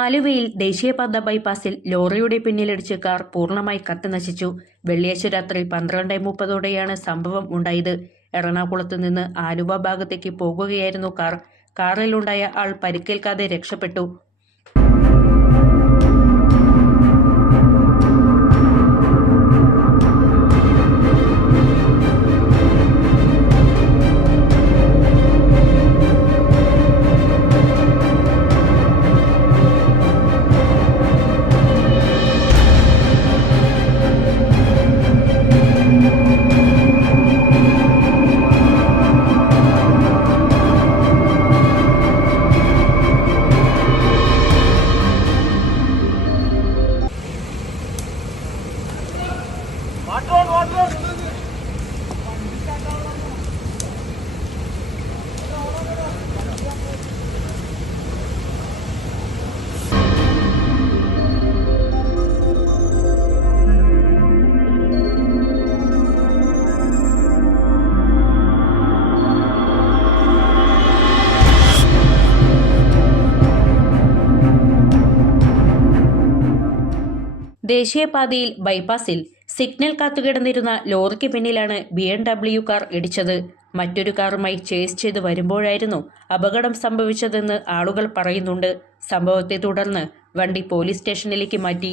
ആലുവയിൽ ദേശീയപാത ബൈപ്പാസിൽ ലോറിയുടെ പിന്നിലിടിച്ച് കാർ പൂർണ്ണമായി കത്തിനശിച്ചു. വെള്ളിയാഴ്ച രാത്രി 12:30ഓടെയാണ് സംഭവം ഉണ്ടായത്. എറണാകുളത്ത് നിന്ന് ആലുവ ഭാഗത്തേക്ക് പോകുകയായിരുന്നു കാർ. കാറിലുണ്ടായ ആൾ പരിക്കേൽക്കാതെ രക്ഷപ്പെട്ടു. ദേശീയപാതയിൽ ബൈപ്പാസിൽ സിഗ്നൽ കാത്തുകിടന്നിരുന്ന ലോറിക്ക് പിന്നിലാണ് BMW കാർ ഇടിച്ചത്. മറ്റൊരു കാറുമായി ചേസ് ചെയ്ത് വരുമ്പോഴായിരുന്നു അപകടം സംഭവിച്ചതെന്ന് ആളുകൾ പറയുന്നുണ്ട്. സംഭവത്തെ തുടർന്ന് വണ്ടി പോലീസ് സ്റ്റേഷനിലേക്ക് മാറ്റി.